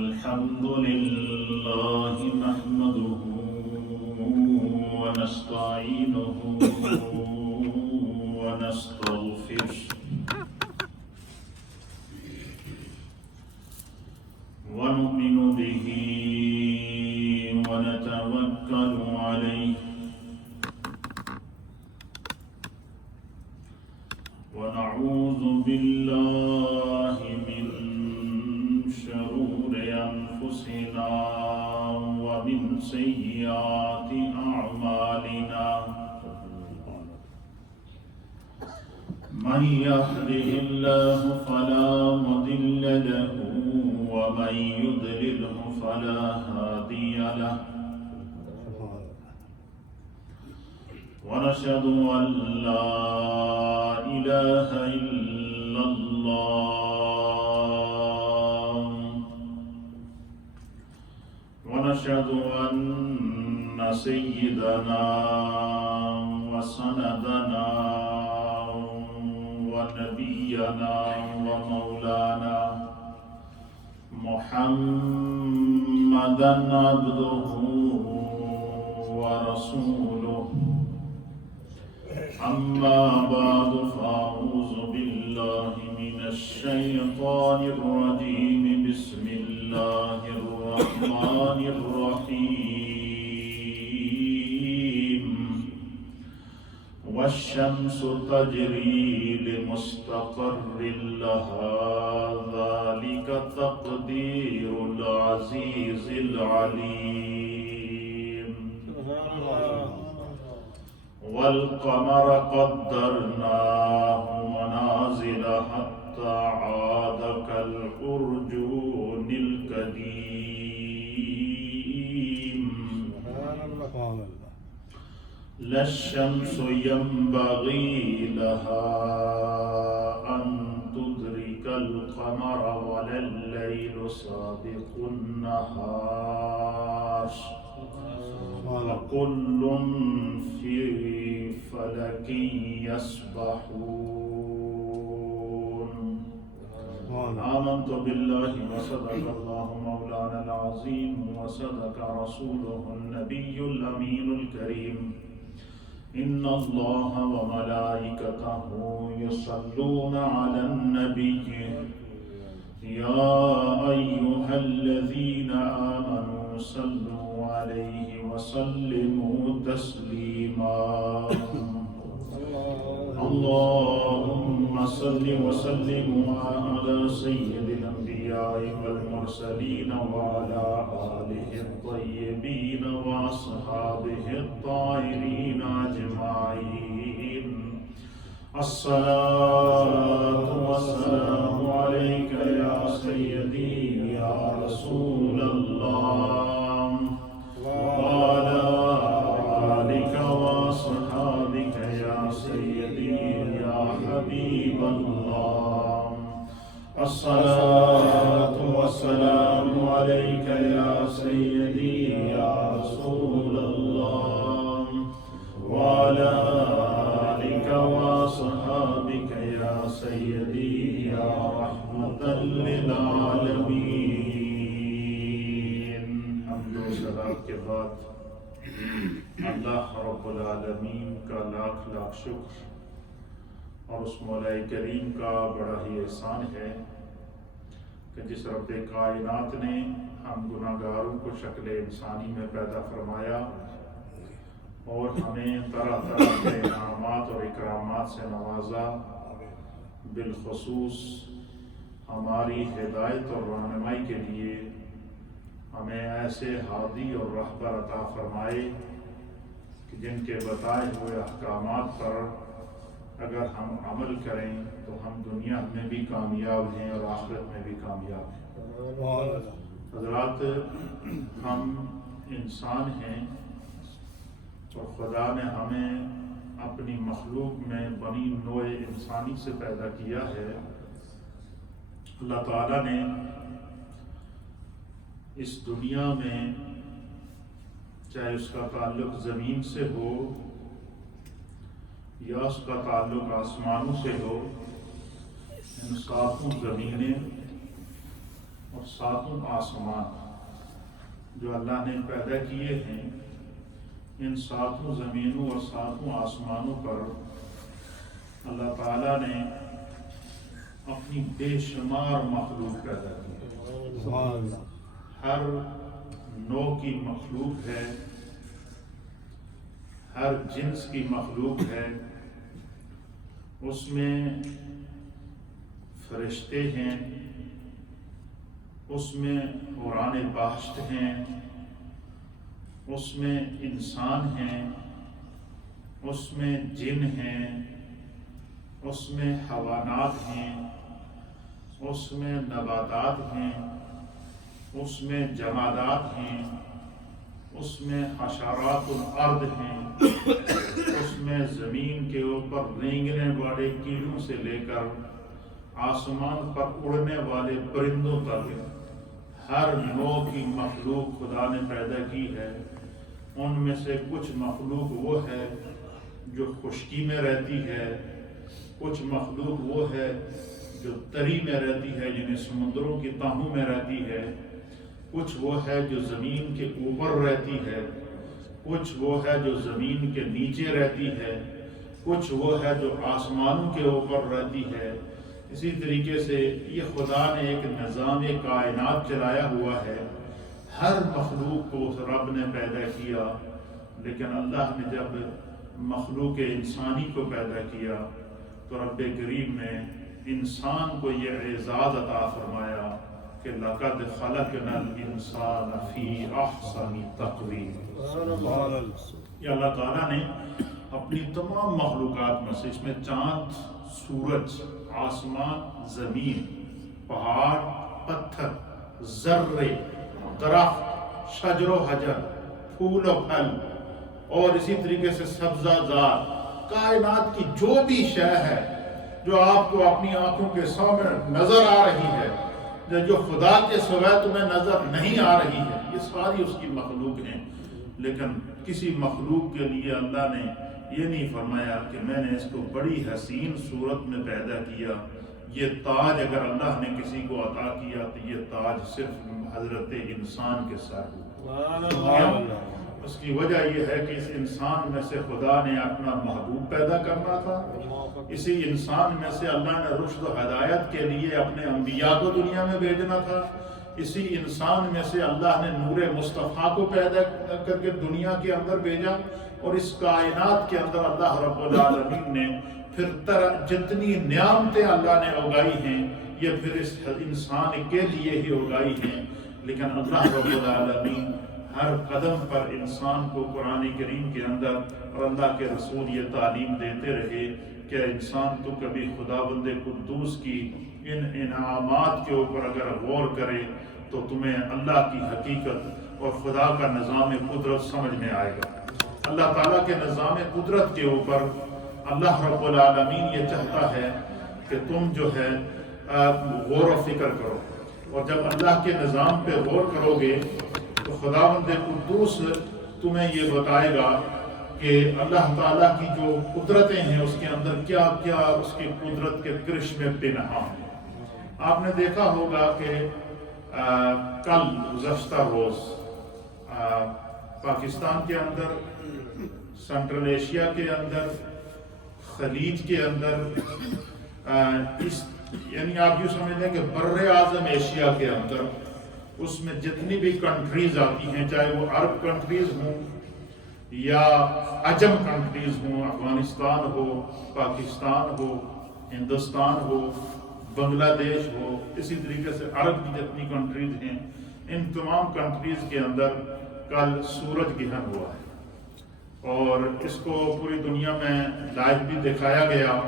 الحمد لله نحمده ونستعينه ونستغفره ونؤمن به ونتوكل عليه ونعوذ بالله من شرور أنفسنا ومن سيئات أعمالنا من يهده الله فلا مضل له ومن يضلله فلا هادي له ونشهد أن لا إله إلا الله ونشهد أن سيدنا وسندنا ونبينا ومولانا محمدا عبده ورسوله أما بعد فأعوذ بالله من الشيطان الرجيم بسم الله الرحمن الرحيم والشمس تجري لمستقر لها ذلك تقدير العزيز العليم والقمر قدرناه منازل حتى عاد كالعرجون القديم لا الشمس ينبغي لها أن تدرك القمر ولا الليل سابق النهار وكل في فلك يسبحون آمنت بالله وصدق الله مولانا العظيم وصدق رسوله النبي الأمين الكريم إن الله وملائكته يصلون على النبي يا أيها الذين آمنوا صلوا عليه وسلموا تسليما اللهم صل وسلم على سيد الأنبياء والمرسلين وعلى آله الطيبين وأصحابه الطاهرين أجمعين الصلاة والسلام عليك يا سيدي يا رسول الله وعلى آلك وصحابك يا سيدي يا حبيب الله الصلاة والسلام عليك يا سيدي يا رسول الله وعلى آلك وصحابك يا سيدي يا رحمة للعالمين حمد و ثنا کے بعد اللہ رب العالمین کا لاکھ لاکھ شکر اور اس مولا کریم کا بڑا ہی احسان ہے کہ جس رب کائنات نے ہم گناہگاروں کو شکل انسانی میں پیدا فرمایا اور ہمیں طرح طرح کے انعامات اور اکرامات سے نوازا، بالخصوص ہماری ہدایت اور رہنمائی کے لیے ہمیں ایسے ہادی اور رہبر عطا فرمائے کہ جن کے بتائے ہوئے احکامات پر اگر ہم عمل کریں تو ہم دنیا میں بھی کامیاب ہیں اور آخرت میں بھی کامیاب ہیں۔ حضرات، ہم انسان ہیں اور خدا نے ہمیں اپنی مخلوق میں بنی نوع انسانی سے پیدا کیا ہے۔ اللہ تعالیٰ نے اس دنیا میں چاہے اس کا تعلق زمین سے ہو یا اس کا تعلق آسمانوں سے ہو، ان ساتوں زمینیں اور ساتوں آسمان جو اللہ نے پیدا کیے ہیں، ان ساتوں زمینوں اور ساتوں آسمانوں پر اللہ تعالیٰ نے اپنی بے شمار مخلوق پیدا کی. ہر نوع کی مخلوق ہے، ہر جنس کی مخلوق ہے. اس میں فرشتے ہیں، اس میں حوران بہشت ہیں، اس میں انسان ہیں، اس میں جن ہیں، اس میں حیوانات ہیں، اس میں نباتات ہیں، اس میں جمادات ہیں، اس میں حشرات الارض ہیں، اس میں زمین کے اوپر رینگنے والے کیڑوں سے لے کر آسمان پر اڑنے والے پرندوں تک ہر نوع کی مخلوق خدا نے پیدا کی ہے. ان میں سے کچھ مخلوق وہ ہے جو خشکی میں رہتی ہے، کچھ مخلوق وہ ہے جو تری میں رہتی ہے، یعنی سمندروں کی تہوں میں رہتی ہے، کچھ وہ ہے جو زمین کے اوپر رہتی ہے، کچھ وہ ہے جو زمین کے نیچے رہتی ہے، کچھ وہ ہے جو آسمانوں کے اوپر رہتی ہے. اسی طریقے سے یہ خدا نے ایک نظام کائنات چلایا ہوا ہے. ہر مخلوق کو رب نے پیدا کیا، لیکن اللہ نے جب مخلوق انسانی کو پیدا کیا تو رب کریم نے انسان کو یہ اعزاز عطا فرمایا کہ لَقَدْ خَلَقْنَا الْإِنسَانَ فِي أَحْسَنِ تَقْوِيمٍ. یہ اللہ تعالیٰ نے اپنی تمام مخلوقات میں سے، اس میں چاند، سورج، آسمان، زمین، پہاڑ، پتھر، ذرے، درخت، شجر و حجر، پھول و پھل، اور اسی طریقے سے سبزہ زار، کائنات کی جو بھی شے ہے جو آپ کو اپنی آنکھوں کے سامنے نظر آ رہی ہے، جو خدا کے سوائے تمہیں نظر نہیں آ رہی ہے، یہ ساری اس کی مخلوق ہیں. لیکن کسی مخلوق کے لیے اللہ نے یہ نہیں فرمایا کہ میں نے اس کو بڑی حسین صورت میں پیدا کیا. یہ تاج اگر اللہ نے کسی کو عطا کیا تو یہ تاج صرف حضرت انسان کے ساتھ ہوا. اس کی وجہ یہ ہے کہ اس انسان میں سے خدا نے اپنا محبوب پیدا کرنا تھا. اسی انسان میں سے اللہ نے رشد و ہدایت کے لیے اپنے انبیاء کو دنیا میں بھیجنا تھا. اسی انسان میں سے اللہ نے نور مصطفیٰ کو پیدا کر کے دنیا کے اندر بھیجا. اور اس کائنات کے اندر اللہ رب العالمین نے پھر جتنی نعمتیں اللہ نے اگائی ہیں یہ پھر اس انسان کے لیے ہی اگائی ہیں. لیکن اللہ رب العالمین ہر قدم پر انسان کو قرآن کریم کے اندر اور اللہ کے رسول یہ تعلیم دیتے رہے کہ انسان تو کبھی خداوند قدوس کی ان انعامات کے اوپر اگر غور کرے تو تمہیں اللہ کی حقیقت اور خدا کا نظام قدرت سمجھ میں آئے گا. اللہ تعالیٰ کے نظام قدرت کے اوپر اللہ رب العالمین یہ چاہتا ہے کہ تم جو ہے غور و فکر کرو. اور جب اللہ کے نظام پہ غور کرو گے تو خداوند قدوس تمہیں یہ بتائے گا کہ اللہ تعالیٰ کی جو قدرتیں ہیں اس کے اندر کیا کیا اس کی قدرت کے کرشمے پنہاں ہیں. آپ نے دیکھا ہوگا کہ کل گزشتہ روز پاکستان کے اندر، سنٹرل ایشیا کے اندر، خلیج کے اندر، یعنی آپ یوں سمجھ لیں کہ بر اعظم ایشیا کے اندر اس میں جتنی بھی کنٹریز آتی ہیں، چاہے وہ عرب کنٹریز ہوں یا عجم کنٹریز ہوں، افغانستان ہو، پاکستان ہو، ہندوستان ہو، بنگلہ دیش ہو، اسی طریقے سے عرب کی جتنی کنٹریز ہیں، ان تمام کنٹریز کے اندر کل سورج گرہن ہوا ہے اور اس کو پوری دنیا میں لائیو بھی دکھایا گیا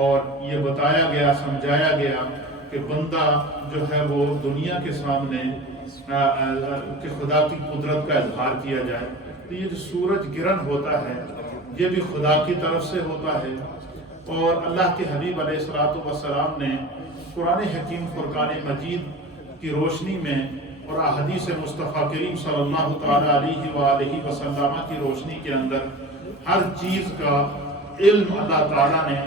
اور یہ بتایا گیا، سمجھایا گیا کہ بندہ جو ہے وہ دنیا کے سامنے کہ خدا کی قدرت کا اظہار کیا جائے. تو یہ جو سورج گرہن ہوتا ہے یہ بھی خدا کی طرف سے ہوتا ہے. اور اللہ کے حبیب علیہ الصلوۃ والسلام نے قرآن حکیم فرقان مجید کی روشنی میں اور احادیث مصطفیٰ کریم صلی اللہ تعالیٰ علیہ وآلہ وسلم کی روشنی کے اندر ہر چیز کا علم اللہ تعالیٰ نے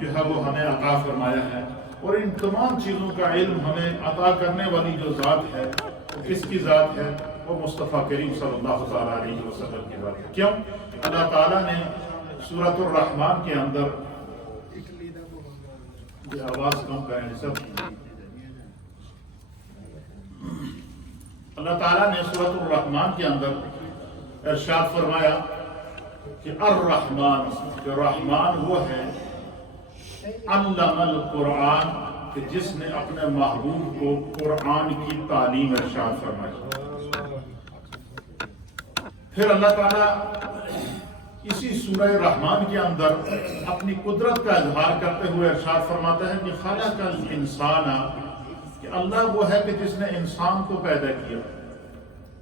جو ہے وہ ہمیں عطا فرمایا ہے، اور ان تمام چیزوں کا علم ہمیں عطا کرنے والی جو ذات ہے وہ کس کی ذات ہے؟ وہ مصطفیٰ کریم صلی اللہ تعالیٰ علیہ وسلم کی ذات ہے۔ کیوں؟ اللہ تعالیٰ نے سورۃ الرحمن کے اندر، یہ آواز کم کریں سب، اللہ تعالیٰ نے سورۃ الرحمن کے اندر ارشاد فرمایا کہ الرحمن، جو رحمان وہ ہے علم القرآن، کہ جس نے اپنے محبوب کو قرآن کی تعلیم ارشاد فرمائی۔ پھر اللہ تعالیٰ اسی سورہ رحمان کے اندر اپنی قدرت کا اظہار کرتے ہوئے ارشاد فرماتا ہے کہ خلق الانسان، کہ اللہ وہ ہے کہ جس نے انسان کو پیدا کیا،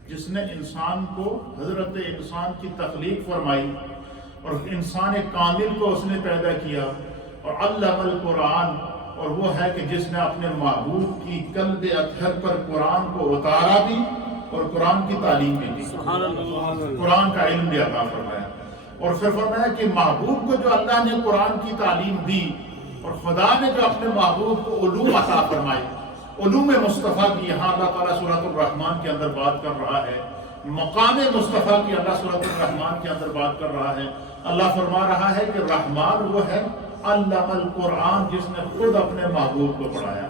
جس نے انسان کو، حضرت انسان کی تخلیق فرمائی اور انسان کامل کو اس نے پیدا کیا، اور علم القرآن، اور وہ ہے کہ جس نے اپنے محبوب کی قلب اطہر پر قرآن کو اتارا بھی اور قرآن کی تعلیم بھی دی، قرآن کا علم بھی عطا فرمایا۔ اور پھر فرمایا کہ محبوب کو جو اللہ نے قرآن کی تعلیم دی، اور خدا نے جو اپنے محبوب کو علوم عطا فرمائی، علوم مصطفیٰ کی یہاں اللہ تعالیٰ سورۃ الرحمن کے اندر بات کر رہا ہے، مقام مصطفیٰ کی اللہ سورۃ الرحمن کے اندر بات کر رہا ہے۔ اللہ فرما رہا ہے کہ رحمان وہ ہے علم القرآن، جس نے خود اپنے محبوب کو پڑھایا۔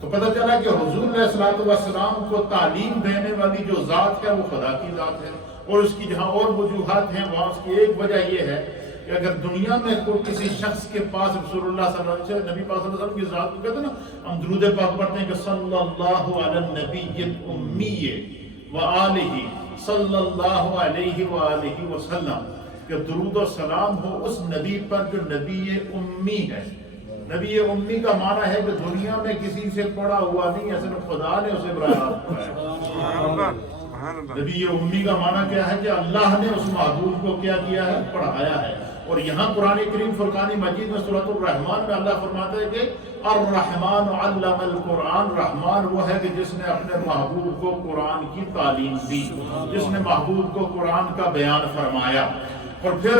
تو پتہ چلا کہ حضور علیہ الصلوۃ والسلام کو تعلیم دینے والی جو ذات ہے وہ خدا کی ذات ہے، اور اس کی جہاں اور وجوہات ہیں وہاں اس کی ایک وجہ یہ ہے کہ اگر دنیا میں کوئی کسی شخص کے پاس رسول اللہ صلی اللہ علیہ وسلم، نبی پاک صلی اللہ علیہ وسلم کی ذات کو کہتے ہیں نا، ہم درود پاک پڑھتے ہیں کہ صلی اللہ علی النبی الامی وآلہ صلی اللہ علیہ وآلہ وسلم، کہ درود و سلام ہو اس نبی پر جو نبی امی ہے۔ نبی امی کا معنی ہے کہ دنیا میں کسی سے پڑھا ہوا نہیں ہے، صرف خدا نے اسے براہ راست پڑھایا۔ نبی امی کا معنی کیا ہے کہ اللہ نے اس محبوب کو کیا کیا ہے؟ پڑھایا ہے۔ اور یہاں قرآن کریم فرقان مجید میں سورۃ الرحمن میں اللہ فرماتا ہے کہ الرحمن علم القرآن، رحمان وہ ہے کہ جس نے اپنے محبوب کو قرآن کی تعلیم دی، جس نے محبوب کو قرآن کا بیان فرمایا۔ اور پھر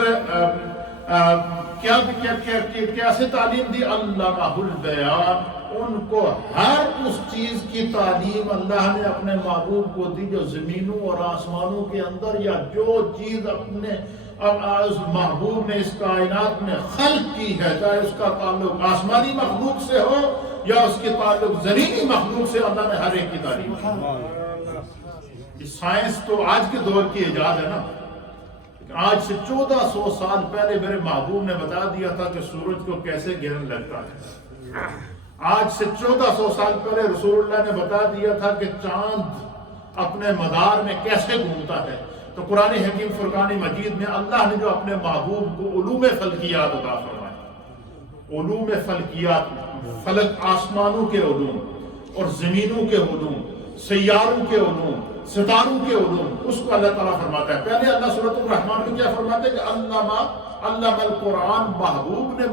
کیسے تعلیم دی؟ علمہ البیان، ان کو ہر اس چیز کی تعلیم اللہ نے اپنے محبوب کو دی جو زمینوں اور آسمانوں کے اندر، یا جو چیز اپنے اس محبوب نے اس کائنات میں خلق کی ہے، چاہے اس کا تعلق آسمانی مخلوق سے ہو یا اس کے تعلق زمینی مخلوق سے، اللہ نے ہر ایک کی تعلیم دی۔ سائنس تو آج کے دور کی ایجاد ہے نا، آج سے 1400 سال پہلے میرے محبوب نے بتا دیا تھا کہ سورج کو کیسے گرنے لگتا ہے۔ آج سے 1400 سال پہلے رسول اللہ نے بتا دیا تھا کہ چاند اپنے مدار میں کیسے گھومتا ہے۔ تو قرآن حکیم فرقان مجید میں اللہ نے جو اپنے محبوب کو علوم فلکیات عطا فرمائے، علوم فلکیات، فلک آسمانوں کے علوم اور زمینوں کے علوم، سیاروں کے علوم، ستاروں کے علوم، اس کو اللہ تعالیٰ فرماتا ہے۔ پہلے اللہ سورۃ الرحمن میں کیا فرماتا ہے کہ علم القرآن، محبوب نے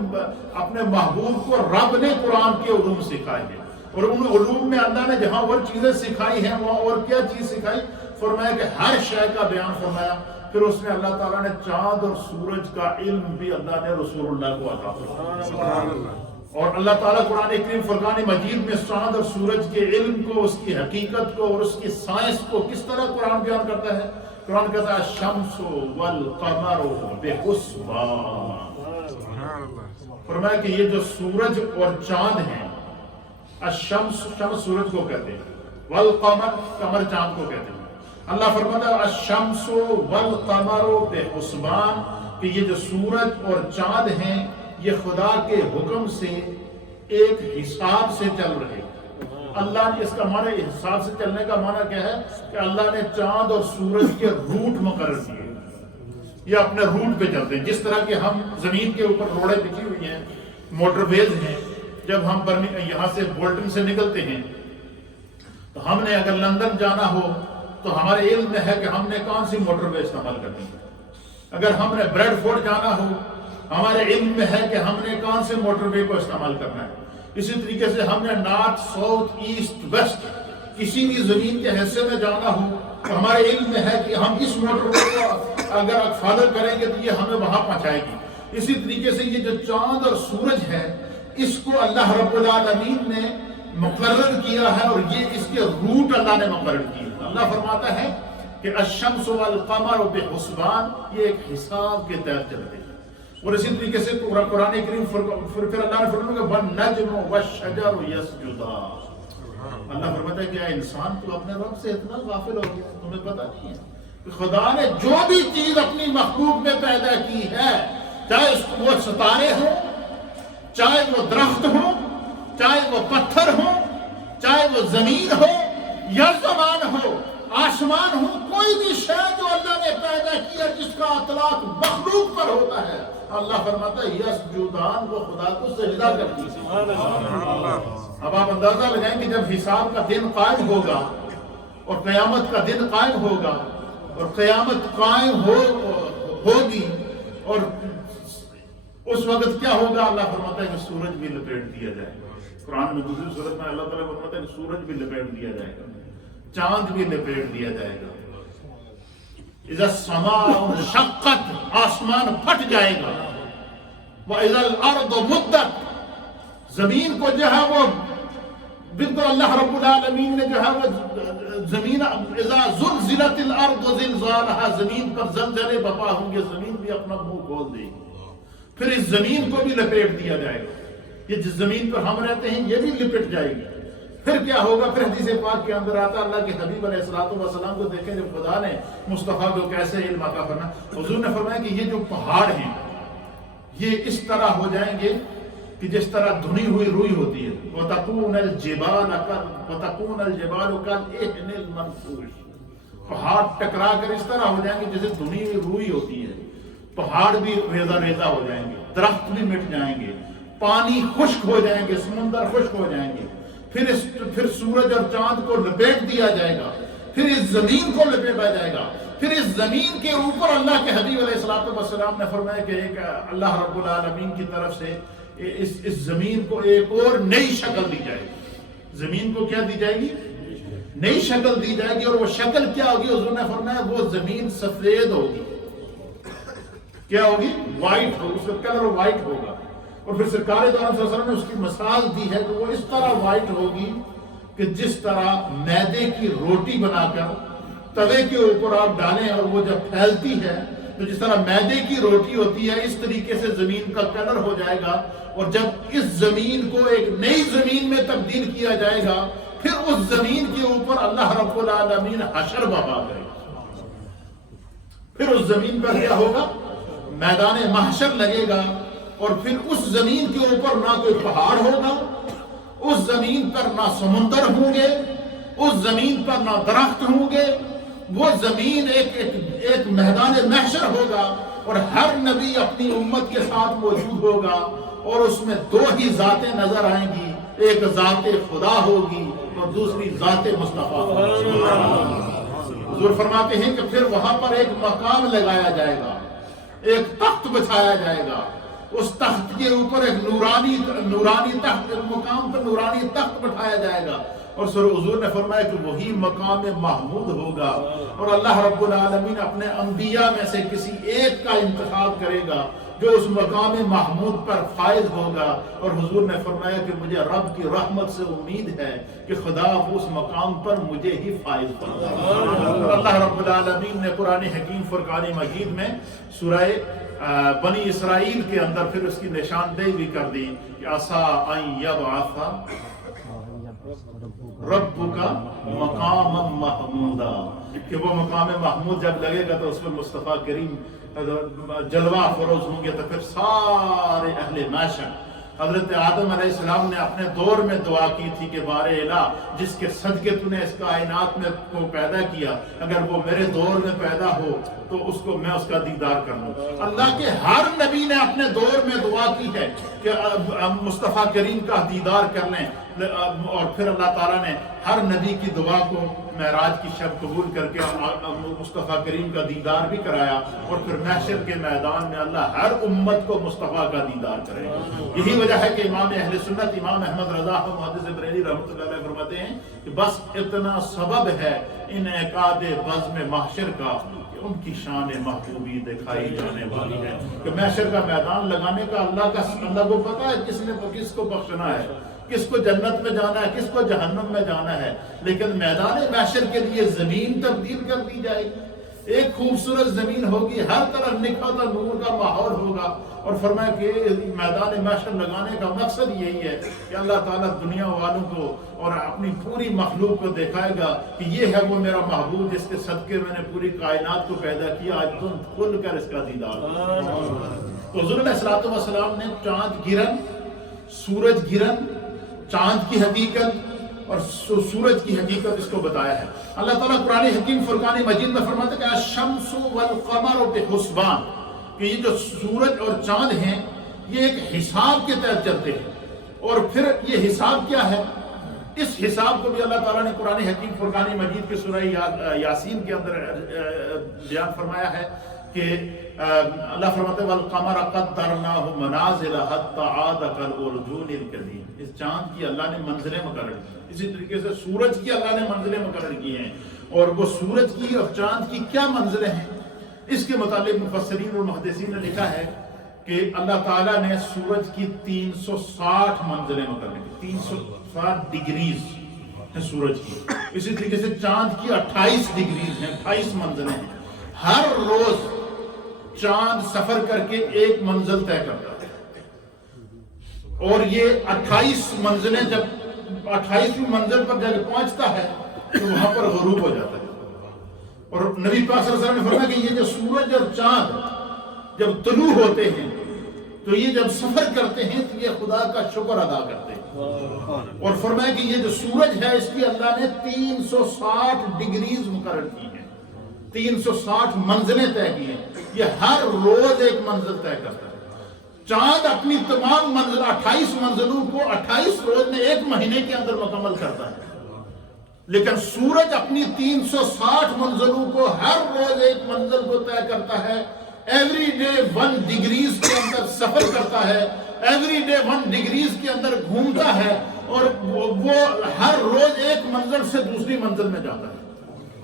اپنے محبوب کو رب نے قرآن کے علوم سکھائے ہیں، اور ان علوم میں اللہ نے جہاں اور چیزیں سکھائی ہیں وہاں اور کیا چیز سکھائی؟ فرمایا کہ ہر شے کا بیان فرمایا۔ پھر اس نے اللہ تعالیٰ نے چاند اور سورج کا علم بھی اللہ نے رسول اللہ کو عطا فرمایا، اور اللہ تعالیٰ قرآن کریم فرقان مجید میں چاند اور سورج کے علم کو، اس کی حقیقت کو اور اس کی سائنس کو کس طرح قرآن بیان کرتا ہے؟ قرآن کہتا ہے الشمس والقمر بحسبان، فرمایا کہ یہ جو سورج اور چاند ہیں، الشمس، شمس سورج کو کہتے ہیں، والقمر، قمر چاند کو کہتے ہیں۔ اللہ فرماتا ہے الشمس والقمر بحسبان، کہ یہ جو سورج اور چاند ہیں یہ خدا کے حکم سے ایک حساب سے چل رہے۔ اللہ نے اس کا معنی، حساب سے چلنے کا معنی کیا ہے کہ اللہ نے چاند اور سورج کے روٹ مقرر کیے، یہ اپنے روٹ پہ چلتے ہیں۔ جس طرح کہ ہم زمین کے اوپر روڈیں بچھی ہوئی ہیں، موٹر ویز ہیں، جب ہم یہاں سے بولٹن سے نکلتے ہیں تو ہم نے اگر لندن جانا ہو تو ہمارے علم میں ہے کہ ہم نے کون سی موٹر وے استعمال کرنی ہے۔ اگر ہم نے بریڈ فورڈ جانا ہو، ہمارے علم میں ہے کہ ہم نے کون سے موٹر وے کو استعمال کرنا ہے۔ اسی طریقے سے ہم نے نارتھ، ساؤتھ، ایسٹ، ویسٹ کسی بھی زمین کے حصے میں جانا ہو تو ہمارے علم میں ہے کہ ہم اس موٹر وے کو اگر فالو کریں گے تو یہ ہمیں وہاں پہنچائے گی۔ اسی طریقے سے یہ جو چاند اور سورج ہے اس کو اللہ رب العالمین نے مقرر کیا ہے، اور یہ اس کے روٹ اللہ نے مقرر کیے. اللہ فرماتا ہے کہ الشمس والقمر بحسبان، یہ ایک حساب کے تحت چلتے ہیں. اور اسی طریقے سے قرآن کریم پھر اللہ نے فرمایا کہ والنجم والشجر یسجدان. اللہ فرماتا ہے کہ اے انسان تو اپنے رب سے اتنا غافل ہو گیا، تمہیں پتہ نہیں ہے کہ خدا نے جو بھی چیز اپنی مخلوق میں پیدا کی ہے، چاہے وہ ستارے ہوں، چاہے وہ درخت ہوں، چاہے وہ پتھر ہوں، چاہے وہ زمین ہو یا زمان ہو، آسمان ہو، کوئی بھی شے جو اللہ نے پیدا کیا جس کا اطلاق مخلوق پر ہوتا ہے، اللہ فرماتا ہے یسجدان، وہ خدا کو سجدہ کرتی ہے. اب آپ اندازہ لگائیں کہ جب حساب کا دن قائم ہوگا اور قیامت کا دن قائم ہوگا اور قیامت قائم ہوگی اور اس وقت کیا ہوگا؟ اللہ فرماتا ہے کہ سورج بھی لپیٹ دیا جائے گا. قرآن میں دوسری صورت میں اللہ تعالیٰ فرماتا ہے کہ سورج بھی لپیٹ دیا جائے گا، چاند بھی لپیٹ دیا جائے گا. اذا السماء انشقت، آسمان پھٹ جائے گا. واذا الارض مدت، زمین کو جو ہے وہ بالکل اللہ رب العالمین نے جو ہے وہ زمین اذا زلزلت الارض زلزالها، زمین پر زلزلے بپا ہوں گے، زمین بھی اپنا منہ کھول دے گی. پھر اس زمین کو بھی لپیٹ دیا جائے گا. یہ جس زمین پر ہم رہتے ہیں یہ بھی لپٹ جائے گی. پھر کیا ہوگا؟ پھر حدیث پاک کے اندر آتا اللہ کے حبیب علیہ الصلوۃ والسلام کو دیکھیں جب خدا نے مصطفیٰ کو کیسے علم عطا فرمایا. حضور نے فرمایا کہ یہ جو پہاڑ ہیں یہ اس طرح ہو جائیں گے کہ جس طرح دھنی ہوئی روئی ہوتی ہے. وَتَكُونَ الْجِبَالُ كَالْعِهْنِ الْمَنْفُوشِ، پہاڑ ٹکرا کر اس طرح ہو جائیں گے جیسے دھنی ہوئی روئی ہوتی ہے. پہاڑ بھی ریزہ ریزہ ہو جائیں گے، درخت بھی مٹ جائیں گے، پانی خشک ہو جائیں گے، سمندر خشک ہو جائیں گے. پھر سورج اور چاند کو لپیٹ دیا جائے گا، پھر اس زمین کو لپیٹا جائے گا. پھر اس زمین کے اوپر اللہ کے حبیب علیہ الصلوۃ والسلام نے فرمایا کہ ایک اللہ رب العالمین کی طرف سے اس زمین کو ایک اور نئی شکل دی جائے گی. زمین کو کیا دی جائے گی؟ نئی شکل دی جائے گی. اور وہ شکل کیا ہوگی؟ حضور نے فرمایا وہ زمین سفید ہوگی. کیا ہوگی؟ وائٹ ہوگی، اس کا کلر وائٹ ہوگا. اور پھر سرکار دو عالم صلی اللہ علیہ وسلم نے اس کی مثال دی ہے کہ وہ اس طرح وائٹ ہوگی کہ جس طرح میدے کی روٹی بنا کر توے کے اوپر آپ ڈالیں اور وہ جب پھیلتی ہے تو جس طرح میدے کی روٹی ہوتی ہے اس طریقے سے زمین کا کلر ہو جائے گا. اور جب اس زمین کو ایک نئی زمین میں تبدیل کیا جائے گا پھر اس زمین کے اوپر اللہ رب العالمین حشر بپا کرے گا. پھر اس زمین پر کیا ہوگا؟ میدان محشر لگے گا. اور پھر اس زمین کے اوپر نہ کوئی پہاڑ ہوگا، اس زمین پر نہ سمندر ہوں گے، اس زمین پر نہ درخت ہوں گے. وہ زمین ایک میدان محشر ہوگا اور ہر نبی اپنی امت کے ساتھ موجود ہوگا. اور اس میں دو ہی ذاتیں نظر آئیں گی، ایک ذات خدا ہوگی اور دوسری ذات مصطفیٰ. حضور فرماتے ہیں کہ پھر وہاں پر ایک مقام لگایا جائے گا، ایک تخت بچھایا جائے گا. اس تخت کے اوپر ایک نورانی تخت، مقام پر نورانی تخت بٹھایا جائے گا. اور سر حضور نے فرمایا کہ وہی مقام محمود ہوگا. اور اللہ رب العالمین اپنے انبیاء میں سے کسی ایک کا انتخاب کرے گا جو اس مقام محمود پر فائز ہوگا. اور حضور نے فرمایا کہ مجھے رب کی رحمت سے امید ہے کہ خدا اس مقام پر مجھے ہی فائز فرمائے. اور اللہ رب العالمین نے قرآن حکیم فرقان مجید میں سورہ بنی اسرائیل کے اندر پھر اس کی نشاندہی بھی کر دی کہ عسیٰ ان یبعث ربک مقاما محمودا، کہ وہ مقام محمود جب لگے گا تو اس میں مصطفیٰ کریم جلوہ فروز ہوں گے. تو پھر سارے اہل معاشر، حضرت آدم علیہ السلام نے اپنے دور میں دعا کی تھی کہ بار الہ جس کے صدقے تو نے اس کائنات میں کو پیدا کیا، اگر وہ میرے دور میں پیدا ہو تو اس کو میں اس کا دیدار کر لوں. اللہ کے ہر نبی نے اپنے دور میں دعا کی ہے کہ مصطفیٰ کریم کا دیدار کر لیں. اور پھر اللہ تعالیٰ نے ہر نبی کی دعا کو معراج کی شب قبول کر کے مصطفیٰ کریم کا دیدار بھی کرایا. اور پھر محشر کے میدان میں اللہ ہر امت کو مصطفیٰ کا دیدار کرے گا. یہی وجہ ہے کہ امام اہل سنت امام احمد رضا محدث بریلوی رحمۃ اللہ علیہ فرماتے ہیں کہ بس اتنا سبب ہے انعقاد بزم محشر کا کہ ان کی شان محبوبی دکھائی جانے والی ہے، کہ محشر کا میدان لگانے کا اللہ کو پتا ہے کس کو بخشنا ہے، کس کو جنت میں جانا ہے، کس کو جہنم میں جانا ہے، لیکن میدان محشر کے لیے زمین تبدیل کر دی جائے گی، ایک خوبصورت زمین ہوگی، ہر طرف نکھرتا نور کا ماحول ہوگا، اور فرمایا کہ میدان محشر لگانے کا مقصد یہی ہے کہ اللہ تعالیٰ دنیا والوں کو اور اپنی پوری مخلوق کو دکھائے گا کہ یہ ہے وہ میرا محبوب جس کے صدقے میں نے پوری کائنات کو پیدا کیا، آج تم کھل کر اس کا دیدار تو حضور علیہ السلام نے چاند گرن، سورج گرن، چاند کی حقیقت اور سورج کی حقیقت اس کو بتایا ہے۔ اللہ تعالیٰ قرآن حکیم فرقان مجید میں فرماتا ہے کہ الشمس والقمر بحسبان، کہ یہ جو سورج اور چاند ہیں یہ ایک حساب کے تحت چلتے ہیں، اور پھر یہ حساب کیا ہے، اس حساب کو بھی اللہ تعالیٰ نے قرآن حکیم فرقان مجید کے سورہ یاسین کے اندر بیان فرمایا ہے کہ اللہ فرماتے ہیں وَالْقَمَرَ قَدَّرْنَاهُ مَنَازِلَ حَتَّى عَادَ كَالْعُرْجُونِ الْقَدِيمِ، اس چاند کی اللہ نے منزلیں مقرر کی، اسی طریقے سے سورج کی اللہ نے منزلیں مقرر کی ہیں، اور وہ سورج کی اور چاند کی کیا منزلیں ہیں، اس کے متعلق مفسرین اور محدثین نے لکھا ہے کہ اللہ تعالیٰ نے سورج کی 360 منزلیں مقرر کی، 360 ڈگریز ہیں سورج کی، اسی طریقے سے چاند کی 28 ڈگریز ہیں، 28 منزلیں ہیں، ہر روز چاند سفر کر کے ایک منزل طے کرتا ہے، اور یہ 28 منزلیں جب 28ویں منزل پر جب پہنچتا ہے تو وہاں پر غروب ہو جاتا ہے، اور نبی پاک صلی اللہ علیہ وسلم نے فرمایا کہ یہ جو سورج اور چاند جب طلوع ہوتے ہیں تو یہ جب سفر کرتے ہیں تو یہ خدا کا شکر ادا کرتے ہیں، اور فرمایا کہ یہ جو سورج ہے اس کی اللہ نے 360 ڈگریز مقرر کی ہیں، 360 منزلیں طے کی ہیں، یہ ہر روز ایک منزل طے کرتا ہے۔ چاند اپنی تمام منزل 28 منزلوں کو 28 روز میں ایک مہینے کے اندر مکمل کرتا ہے، لیکن سورج اپنی 360 منزلوں کو ہر روز ایک منزل کو طے کرتا ہے، ایوری ڈے 1 ڈگریز کے اندر سفر کرتا ہے، ایوری ڈے 1 ڈگریز کے اندر گھومتا ہے، اور وہ ہر روز ایک منزل سے دوسری منزل میں جاتا ہے،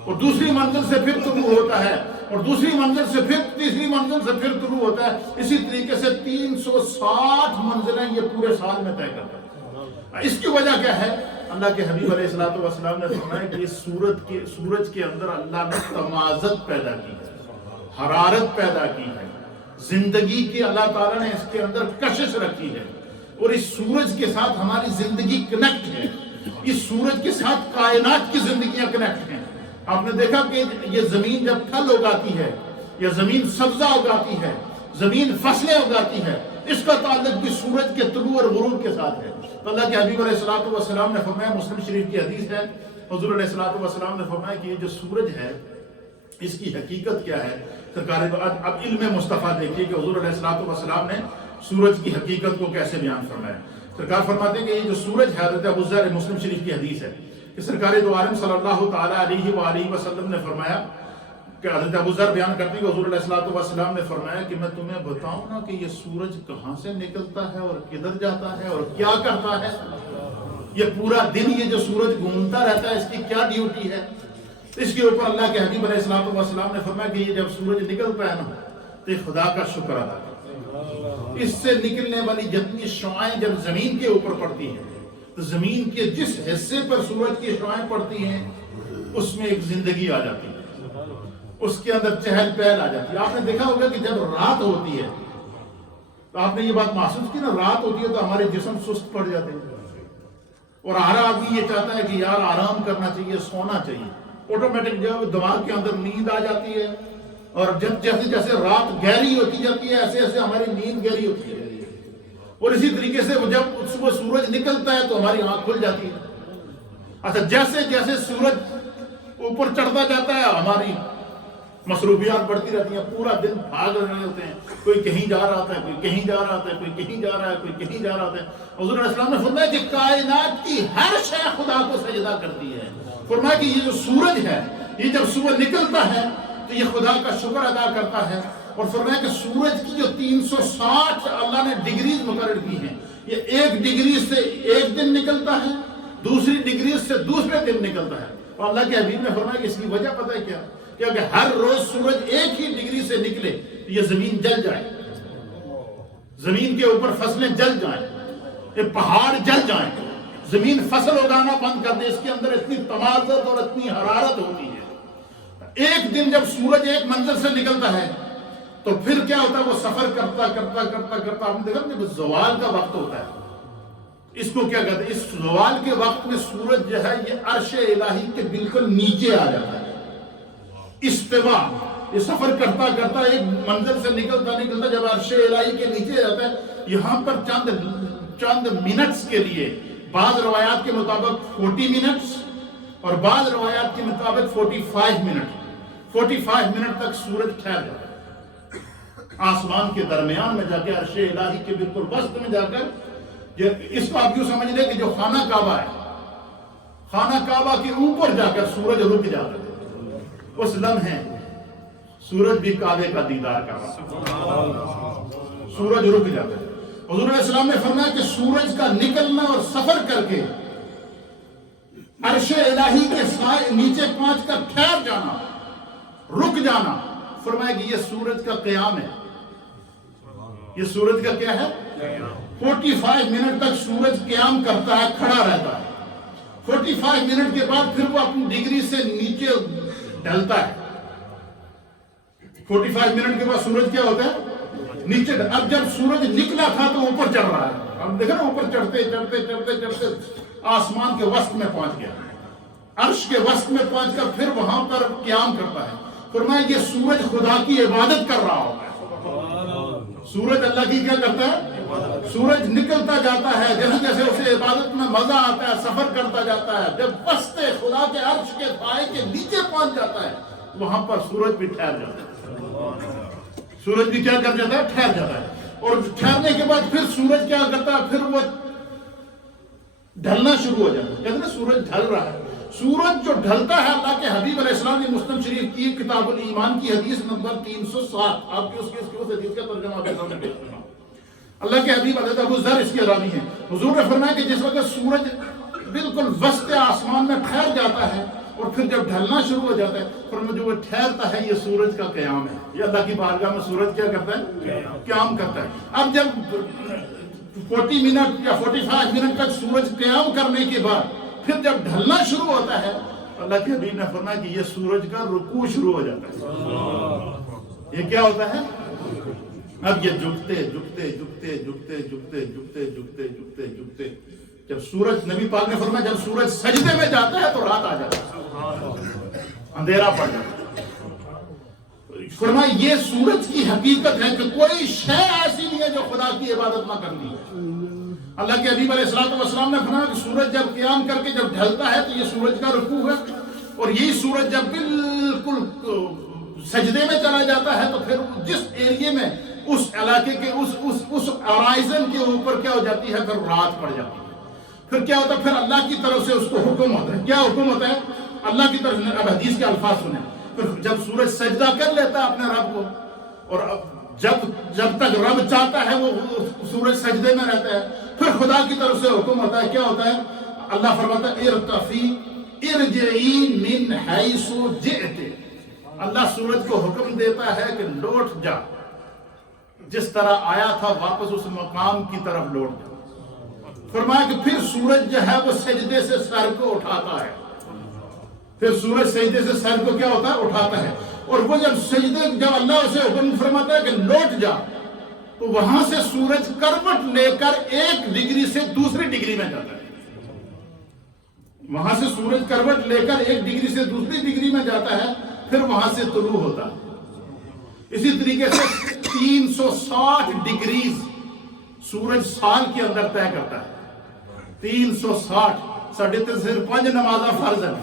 اور دوسری منزل سے پھر طلوع ہوتا ہے، اور دوسری منزل سے پھر تیسری منزل سے پھر طلوع ہوتا ہے، اسی طریقے سے 360 منزلیں یہ پورے سال میں طے کرتا ہے۔ اس کی وجہ کیا ہے؟ اللہ کے حبیب علیہ السلام نے فرمایا کہ سورج کے اندر اللہ نے تمازت پیدا کی ہے، حرارت پیدا کی ہے، زندگی کی اللہ تعالیٰ نے اس کے اندر کشش رکھی ہے، اور اس سورج کے ساتھ ہماری زندگی کنیکٹ ہے، اس سورج کے ساتھ کائنات کی زندگیاں کنیکٹ ہیں۔ آپ نے دیکھا کہ یہ زمین جب پھل اگاتی ہے یا زمین سبزہ اگاتی ہے، زمین فصلیں اگاتی ہے، اس کا تعلق بھی سورج کے طلوع اور غروب کے ساتھ ہے۔ تو اللہ کے حبیب علیہ السلام نے فرمایا، مسلم شریف کی حدیث ہے، حضور علیہ السلام نے فرمایا کہ یہ جو سورج ہے اس کی حقیقت کیا ہے۔ سرکار اب علم مصطفیٰ دیکھیے کہ حضور علیہ السلام نے سورج کی حقیقت کو کیسے بیان فرمایا۔ سرکار فرماتے ہیں کہ یہ جو سورج ہے، حضرت ابو ذر مسلم شریف کی حدیث ہے کہ سرکار دو عالم صلی اللہ تعالیٰ علیہ وآلہ وسلم نے فرمایا کہ حضرت ابو ذر بیان کرتے ہیں کہ حضور علیہ السلام نے فرمایا کہ میں تمہیں بتاؤں نا کہ یہ سورج کہاں سے نکلتا ہے اور کدھر جاتا ہے اور کیا کرتا ہے، یہ پورا دن یہ جو سورج گھومتا رہتا ہے اس کی کیا ڈیوٹی ہے۔ اس کے اوپر اللہ کے حبیب علیہ السلام نے فرمایا کہ یہ جب سورج نکلتا ہے نا تو یہ خدا کا شکر ادا کرتا ہے، اس سے نکلنے والی جتنی شعاعیں جب زمین کے اوپر پڑتی ہیں تو زمین کے جس حصے پر سورج کی شعاعیں پڑتی ہیں اس میں ایک زندگی آ جاتی ہے، اس کے اندر چہل پہل آ جاتی ہے۔ آپ نے دیکھا ہوگا کہ جب رات ہوتی ہے تو آپ نے یہ بات محسوس کی نا، رات ہوتی ہے تو ہمارے جسم سست پڑ جاتے ہیں، اور ہر آدمی یہ چاہتا ہے کہ یار آرام کرنا چاہیے، سونا چاہیے، آٹومیٹک جو دماغ کے اندر نیند آ جاتی ہے، اور جیسے جیسے رات گہری ہوتی جاتی ہے ایسے ایسے ہماری نیند گہری ہوتی ہے، اور اسی طریقے سے جب صبح سورج نکلتا ہے تو ہماری آنکھ کھل جاتی ہے۔ اچھا، جیسے جیسے سورج اوپر چڑھتا جاتا ہے ہماری مصروفیات بڑھتی رہتی ہیں، پورا دن بھاگ رہے ہوتے ہیں، کوئی کہیں جا رہا ہوتا ہے، کوئی کہیں جا رہا ہوتا ہے، کوئی کہیں جا رہا ہے، کوئی کہیں جا رہا ہوتا ہے۔ حضور علیہ السلام نے فرمایا کہ کائنات کی ہر شے خدا کو سجدہ کرتی ہے۔ فرمایا کہ یہ جو سورج ہے یہ جب صبح نکلتا ہے تو یہ خدا کا شکر ادا کرتا ہے، اور فرمایا کہ سورج کی جو 360 اللہ نے ڈگریز مقرر کی ہیں، یہ ایک ڈگری سے ایک دن نکلتا ہے، دوسری ڈگری سے دوسرے دن نکلتا ہے، اور اللہ کے حبیب نے فرمایا کہ اس کی وجہ پتہ ہے کیا؟ کہ اگر ہر روز سورج ایک ہی ڈگری سے نکلے تو یہ زمین جل جائے، زمین کے اوپر فصلیں جل جائیں، یہ پہاڑ جل جائیں، زمین فصل اگانا بند کر دے، اس کے اندر اتنی تمازت اور اتنی حرارت ہوتی ہے۔ ایک دن جب سورج ایک منزل سے نکلتا ہے تو پھر کیا ہوتا ہے، وہ سفر کرتا کرتا کرتا کرتا، آپ نے دیکھا جب زوال کا وقت ہوتا ہے، اس کو کیا کہتے ہیں، اس زوال کے وقت میں سورج جو ہے یہ عرش الہی کے بالکل نیچے آ جاتا ہے، استوا، یہ سفر کرتا کرتا ایک منزل سے نکلتا نکلتا جب عرش الہی کے نیچے جاتا ہے، یہاں پر چند منٹس کے لیے، بعض روایات کے مطابق 40 منٹس اور بعض روایات کے مطابق 45 منٹ تک سورج ٹھہر جاتا ہے آسمان کے درمیان میں جا کے، عرش الہی کے بالکل وسط میں جا کر۔ اس کو آپ یوں سمجھ لیں کہ جو خانہ کعبہ ہے، خانہ کعبہ کے اوپر جا کر سورج رک جاتا ہے، اس لمحے سورج بھی کعبے کا دیدار کر رہا ہے، سورج رک جاتا ہے۔ حضور علیہ السلام نے فرمایا کہ سورج کا نکلنا اور سفر کر کے عرش الہی کے سائے نیچے پہنچ کر ٹھہر جانا، رک جانا، فرمایا کہ یہ سورج کا قیام ہے، یہ سورج کا کیا ہے، 45 منٹ تک سورج قیام کرتا ہے، کھڑا رہتا ہے، 45 منٹ کے بعد پھر وہ اپنی ڈگری سے نیچے ڈھلتا ہے۔ 45 منٹ کے بعد سورج کیا ہوتا ہے، نیچے۔ اب جب سورج نکلا تھا تو اوپر چڑھ رہا ہے، اب دیکھیں نا اوپر چڑھتے چڑھتے چڑھتے چڑھتے آسمان کے وسط میں پہنچ گیا، عرش کے وسط میں پہنچ کر پھر وہاں پر قیام کرتا ہے۔ فرمایا یہ سورج خدا کی عبادت کر رہا ہوتا ہے، سورج اللہ کی کیا کرتا ہے، سورج نکلتا جاتا ہے، جیسے جیسے اسے عبادت میں مزہ آتا ہے سفر کرتا جاتا ہے، جب وسط خدا کے عرش کے سائے کے نیچے پہنچ جاتا ہے وہاں پر سورج بھی ٹھہر جاتا ہے، سورج بھی کیا کر جاتا ہے، ٹھہر جاتا ہے۔ اور ٹھہرنے کے بعد پھر سورج کیا کرتا ہے، پھر وہ ڈھلنا شروع ہو جاتا ہے، کہتے ہیں نا سورج ڈھل رہا ہے۔ سورج جو ڈھلتا ہے، اللہ کے حبیب علیہ السلام نے مسلم شریف کی کتاب الایمان کی حدیث نمبر 307، آپ کی اس حدیث کا ترجمہ آپ کے سامنے پیش کرنا۔ اللہ کے حبیب حضرت ابو ذر اس کے راوی ہیں، حضور نے فرمایا کہ جس وقت سورج بالکل وسط آسمان میں ٹھہر جاتا ہے اور پھر جب ڈھلنا شروع ہو جاتا ہے، فرمایا جو وہ ٹھہرتا ہے یہ سورج کا قیام ہے، یہ اللہ کی بارگاہ میں سورج کیا کرتا ہے، قیام کرتا ہے۔ اب جب 40 منٹ یا 45 منٹ تک سورج قیام کرنے کے بعد پھر جب ڈھلنا شروع ہوتا ہے، اللہ کے حبیب نے فرمایا کہ یہ سورج کا رکوع شروع ہو جاتا ہے، یہ کیا ہوتا ہے، اب یہ جھکتے جھکتے جھکتے جھکتے جھکتے جھکتے جھکتے جھکتے جھکتے جب سورج، نبی پاک نے فرمایا جب سورج سجدے میں جاتا ہے تو رات آ جاتا ہے، اندھیرا پڑ جاتا ہے۔ فرمایا یہ سورج کی حقیقت ہے کہ کوئی شے ایسی نہیں ہے جو خدا کی عبادت نہ کرنی ہے۔ اللہ کے حبیب علیہ السلام نے فرمایا کہ سورج جب قیام کر کے جب ڈھلتا ہے تو یہ سورج کا رکوع ہے، اور یہی سورج جب بالکل سجدے میں چلا جاتا ہے تو پھر جس ایریے میں اس علاقے کے اس ہورائزن کے اوپر کیا ہو جاتی ہے، پھر رات پڑ جاتی ہے۔ پھر کیا ہوتا ہے، پھر اللہ کی طرف سے اس کو حکم ہوتا ہے، کیا حکم ہوتا ہے، اللہ کی طرف سے، اب حدیث کے الفاظ سنیں، پھر جب سورج سجدہ کر لیتا ہے اپنے رب کو، اور جب تک رب چاہتا ہے وہ سورج سجدے میں رہتا ہے، پھر خدا کی طرف سے حکم ہوتا ہے، کیا ہوتا ہے، اللہ فرماتا ہے ارتفی ارجعی من حیث جئت، اللہ سورج کو حکم دیتا ہے کہ لوٹ جا، جس طرح آیا تھا واپس اس مقام کی طرف لوٹ جا۔ فرمایا کہ پھر سورج جو ہے وہ سجدے سے سر کو اٹھاتا ہے، پھر سورج سجدے سے سر کو کیا ہوتا ہے، اٹھاتا ہے، اور وہ جب اللہ اسے حکم فرماتا ہے کہ لوٹ جا، تو وہاں سے سورج کروٹ لے کر 1 ڈگری سے دوسری ڈگری میں جاتا ہے، وہاں سے سورج کروٹ لے کر 1 ڈگری سے دوسری ڈگری میں جاتا ہے، پھر وہاں سے طلوع ہوتا ہے۔ اسی طریقے سے 360 ڈگریز سورج سال کے اندر طے کرتا ہے، 360، ساڑھے تے صرف 5 نمازاں فرض ہیں،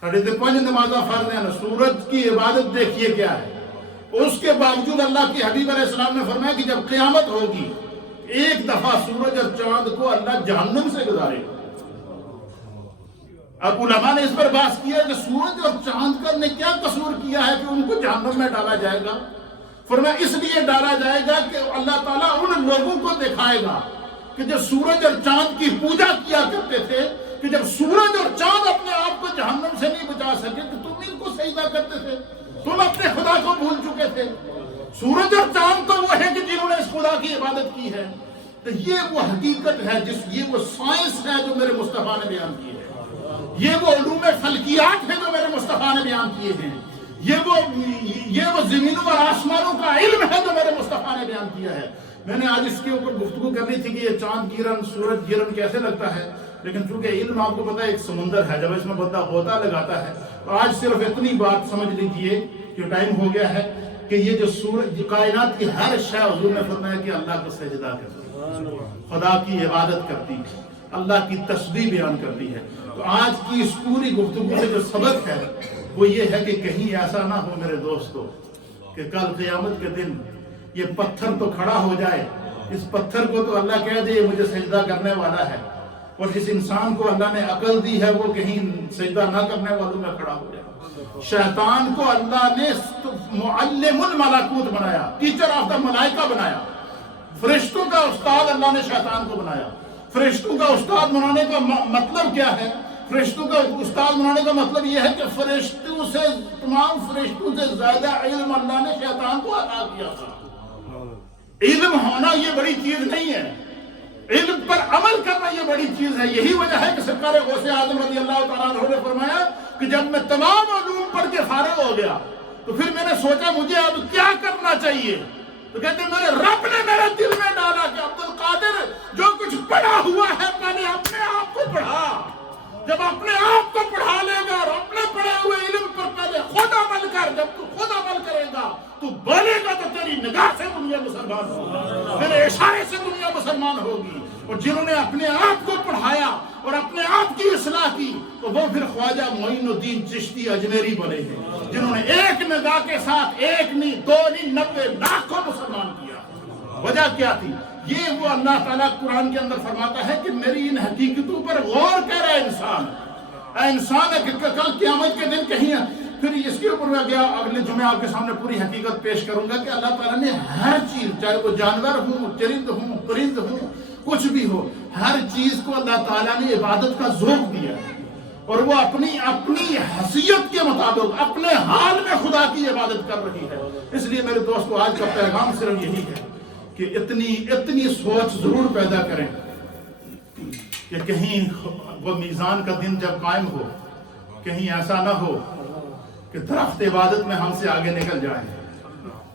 ساڑھے تے 5 نمازاں فرض ہیں، سورج کی عبادت دیکھیے کیا ہے۔ اس کے باوجود اللہ کے حبیب علیہ السلام نے فرمایا کہ جب قیامت ہوگی ایک دفعہ سورج اور چاند کو اللہ جہنم سے گزارے گا۔ اب علماء نے اس پر بحث کیا کہ سورج اور چاند کا نے کیا قصور کیا ہے کہ ان کو جہنم میں ڈالا جائے گا۔ فرمایا اس لیے ڈالا جائے گا کہ اللہ تعالیٰ ان لوگوں کو دکھائے گا کہ جو سورج اور چاند کی پوجا کیا کرتے تھے کہ جب سورج اور چاند اپنے آپ کو جہنم سے نہیں بچا سکے تو تم ان کو سجدہ کرتے تھے، تم اپنے خدا کو بھول چکے تھے۔ سورج اور چاند تو وہ ہے کہ جنہوں نے اس خدا کی عبادت کی ہے۔ تو یہ وہ حقیقت ہے، یہ وہ سائنس ہے جو میرے مصطفیٰ نے بیان کی ہے، یہ وہ علوم فلکیات ہے جو میرے مصطفیٰ نے بیان کیے ہیں، یہ وہ زمینوں اور آسمانوں کا علم ہے جو میرے مصطفیٰ نے بیان کیا ہے۔ میں نے آج اس کے اوپر گفتگو کرنی تھی کہ یہ چاند گرن سورج گرن کیسے لگتا ہے، لیکن چونکہ علم آپ کو پتا ہے ایک سمندر ہے، جب اس میں بندہ غوطہ لگاتا ہے تو آج صرف اتنی بات سمجھ لیجئے کہ ٹائم ہو گیا ہے کہ یہ جو سورج کائنات کی ہر شے حضور نے فرمایا کہ اللہ کو سجدہ کرتی ہے، خدا کی عبادت کرتی ہے، اللہ کی تسبیح بیان کرتی ہے۔ تو آج کی اس پوری گفتگو سے جو سبق ہے وہ یہ ہے کہ کہیں ایسا نہ ہو میرے دوستو کہ کل قیامت کے دن یہ پتھر تو کھڑا ہو جائے، اس پتھر کو تو اللہ کہہ دے یہ مجھے سجدہ کرنے والا ہے، اور جس انسان کو اللہ نے عقل دی ہے وہ کہیں سجدہ نہ کرنے والوں میں کھڑا ہو جائے۔ شیطان کو اللہ نے معلم الملکوت بنایا، ٹیچر آف دا ملائکہ بنایا، فرشتوں کا استاد اللہ نے شیطان کو بنایا۔ فرشتوں کا استاد بنانے کا مطلب کیا ہے؟ فرشتوں کا استاد بنانے کا مطلب یہ ہے کہ فرشتوں سے، تمام فرشتوں سے زیادہ علم اللہ نے شیطان کو عطا کیا تھا۔ علم ہونا یہ بڑی چیز نہیں ہے، علم پر عمل کرنا یہ بڑی چیز ہے۔ یہی وجہ ہے کہ سرکار غوث اعظم رضی اللہ تعالیٰ عنہ نے فرمایا کہ جب میں تمام علوم پڑھ کے فارغ ہو گیا تو پھر میں نے سوچا مجھے اب کیا کرنا چاہیے، تو کہتے ہیں میرے رب نے میرے دل میں ڈالا کہ عبد القادر جو کچھ پڑھا ہوا ہے پہلے اپنے آپ کو پڑھا، جب اپنے آپ کو پڑھا لے گا اور اپنے پڑھے ہوئے علم پر پہلے خود عمل کر، جب تو خود عمل کرے گا تو بولے گا تو تیری نگاہ سے دنیا مسلمان ہوگی، میرے اشارے سے دنیا مسلمان ہوگی۔ اور جنہوں نے اپنے آپ کو پڑھایا اور اپنے آپ کی اصلاح کی تو وہ پھر خواجہ معین الدین چشتی اجمیری بنے ہیں، جنہوں نے ایک نگاہ کے ساتھ ایک نہیں، دو نہیں، 90 لاکھ کو مسلمان کیا۔ وجہ کیا تھی؟ یہ وہ اللہ تعالیٰ قرآن کے اندر فرماتا ہے کہ میری ان حقیقتوں پر غور کر رہا ہے انسان، اے انسان ہے کہ کل قیامت کے دن کہیں ہے۔ پھر اس کے اوپر میں گیا اگلے جمعے آپ کے سامنے پوری حقیقت پیش کروں گا کہ اللہ تعالیٰ نے ہر چیز، چاہے وہ جانور ہوں، چرند ہوں، پرند ہوں، کچھ بھی ہو، ہر چیز کو اللہ تعالیٰ نے عبادت کا ذوق دیا ہے، اور وہ اپنی حیثیت کے مطابق اپنے حال میں خدا کی عبادت کر رہی ہے۔ اس لیے میرے دوستو آج کا پیغام صرف یہی ہے کہ اتنی سوچ ضرور پیدا کریں کہ کہیں وہ میزان کا دن جب قائم ہو کہیں ایسا نہ ہو کہ درخت عبادت میں ہم سے آگے نکل جائیں،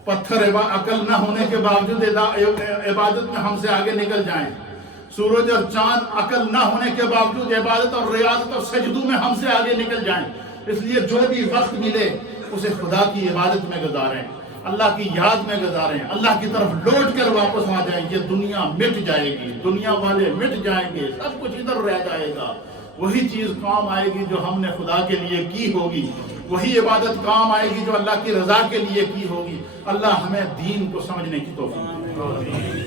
پتھر عقل نہ ہونے کے باوجود عبادت میں ہم سے آگے نکل جائیں، سورج اور چاند عقل نہ ہونے کے باوجود عبادت اور ریاضت اور سجدوں میں ہم سے آگے نکل جائیں۔ اس لیے جو بھی وقت ملے اسے خدا کی عبادت میں گزاریں، اللہ کی یاد میں گزاریں، اللہ کی طرف لوٹ کر واپس آ جائیں۔ یہ دنیا مٹ جائے گی، دنیا والے مٹ جائیں گے، سب کچھ ادھر رہ جائے گا۔ وہی چیز کام آئے گی جو ہم نے خدا کے لیے کی ہوگی، وہی عبادت کام آئے گی جو اللہ کی رضا کے لیے کی ہوگی۔ اللہ ہمیں دین کو سمجھنے کی توفیق دے۔